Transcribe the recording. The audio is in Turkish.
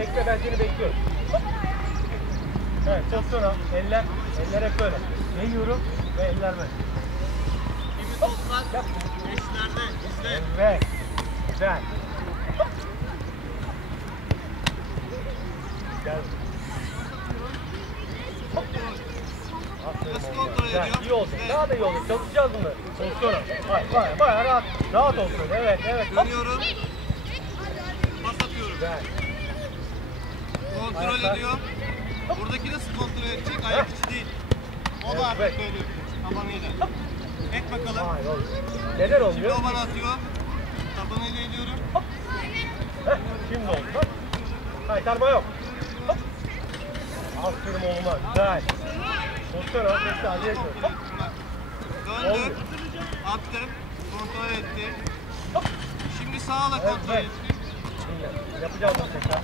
bekle, ben seni bekliyorum. Hop. Evet, pozisyona. Eller hep böyle. Değiyorum ve eller böyle. Kimi toplar? Eşlerde, izle. Evet. Güzel. Gel. Nasıl kontrol Güzel, ediyor? iyi oldu. Daha da iyi oldu. Çalışacağız bunları. Pozisyona. Bayağı rahat. Rahat olsun. Evet. Hop. Dönüyorum. Pas atıyorum. Güzel. Kontrol Ayaklar. ediyor. Buradaki nasıl kontrol edecek? Ayak içi değil. O da artık Evet. böyle yapıyor. Tabanıyla. Et bakalım. Hayır oldu. Neden Şimdi olmuyor? o bana atıyor. Tabanıyla ediyorum. Heh, şimdi oldu. Bak. Kaytarma yok. Hop. Aferin oğluma. Güzel. Pozisyona. Bekle. Acele etme. Hop. Döndü. Oldu. Attım. Kontrol etti. Hop. Şimdi sağla kontrol Evet. etti. Şimdi yapacağız bu tekrar.